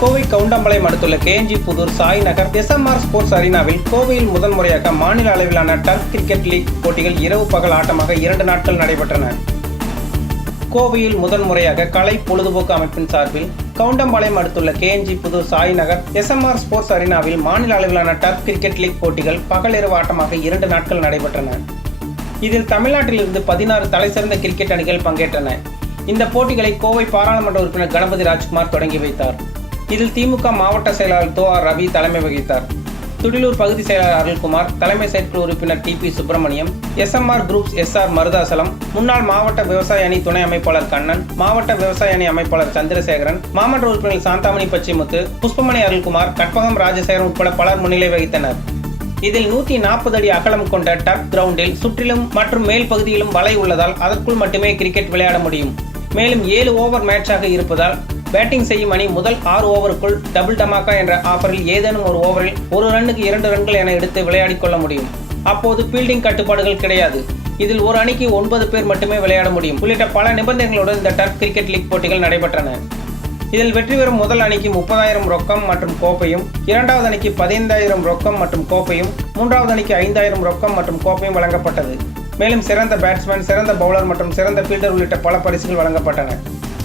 கோவை கவுண்டம்பாளையம் அடுத்துள்ள KNG Pudur Sai Nagar SMR sports அரினாவில் கோவையில் முதன்முறையாக மாநில அளவிலான டர்ஃப் கிரிக்கெட் லீக் போட்டிகள் இரவு பகல் ஆட்டமாக இரண்டு நாட்கள் நடைபெற்றன. கோவையில் முதன்முறையாக கலை பொழுதுபோக்கு அமைப்பின் சார்பில் கவுண்டம்பாளையம் அடுத்துள்ள KNG Pudur Sai Nagar SMR sports அரீனாவில் மாநில அளவிலான டர்ஃப் கிரிக்கெட் லீக் போட்டிகள் பகலிரவு ஆட்டமாக இரண்டு நாட்கள் நடைபெற்றன. இதில் தமிழ்நாட்டிலிருந்து பதினாறு தலைசிறந்த கிரிக்கெட் அணிகள் பங்கேற்றன. இந்த போட்டிகளை கோவை பாராளுமன்ற உறுப்பினர் கணபதி ராஜ்குமார் தொடங்கி வைத்தார். இதில் திமுக மாவட்ட செயலாளர் தோ ஆர் ரவி தலைமை வகித்தார். துடிலூர் பகுதி செயலாளர் அருள்குமார் தலைமை செயற்குழு உறுப்பினர் T P Subramaniam SMR groups S R Maruthachalam முன்னாள் மாவட்ட விவசாய அணி துணை அமைப்பாளர் கண்ணன் மாவட்ட விவசாய அணி அமைப்பாளர் சந்திரசேகரன் மாமன்ற உறுப்பினர் சாந்தாமணி பச்சிமுத்து புஷ்பமணி அருள்குமார் கற்பகம் ராஜசேகரன் உட்பட பலர் முன்னிலை வகித்தனர். இதில் நூத்தி நாற்பது அடி அகலம் கொண்ட டர்ப் கிரவுண்டில் சுற்றிலும் மற்றும் மேல் பகுதியிலும் வலை உள்ளதால் அதற்குள் மட்டுமே கிரிக்கெட் விளையாட முடியும். மேலும் ஏழு ஓவர் மேட்சாக இருப்பதால் பேட்டிங் செய்யும் அணி முதல் ஆறு ஓவருக்குள் டபுள் டமாக்கா என்ற ஆஃபரில் ஏதேனும் ஒரு ஓவரில் ஒரு ரன்னுக்கு இரண்டு ரன்கள் என எடுத்து விளையாடிக் கொள்ள முடியும். அப்போது ஃபீல்டிங் கட்டுப்பாடுகள் கிடையாது. இதில் ஒரு அணிக்கு ஒன்பது பேர் மட்டுமே விளையாட முடியும். உள்ளிட்ட பல நிபந்தனைகளுடன் இந்த டர்க் கிரிக்கெட் லீக் போட்டிகள் நடைபெற்றன. இதில் வெற்றி பெறும் முதல் அணிக்கு முப்பதாயிரம் ரொக்கம் மற்றும் கோப்பையும் இரண்டாவது அணிக்கு பதினைந்தாயிரம் ரொக்கம் மற்றும் கோப்பையும் மூன்றாவது அணிக்கு ஐந்தாயிரம் ரொக்கம் மற்றும் கோப்பையும் வழங்கப்பட்டது. மேலும் சிறந்த பேட்ஸ்மேன் சிறந்த பவுலர் மற்றும் சிறந்த ஃபீல்டர் உள்ளிட்ட பல பரிசுகள் வழங்கப்பட்டன.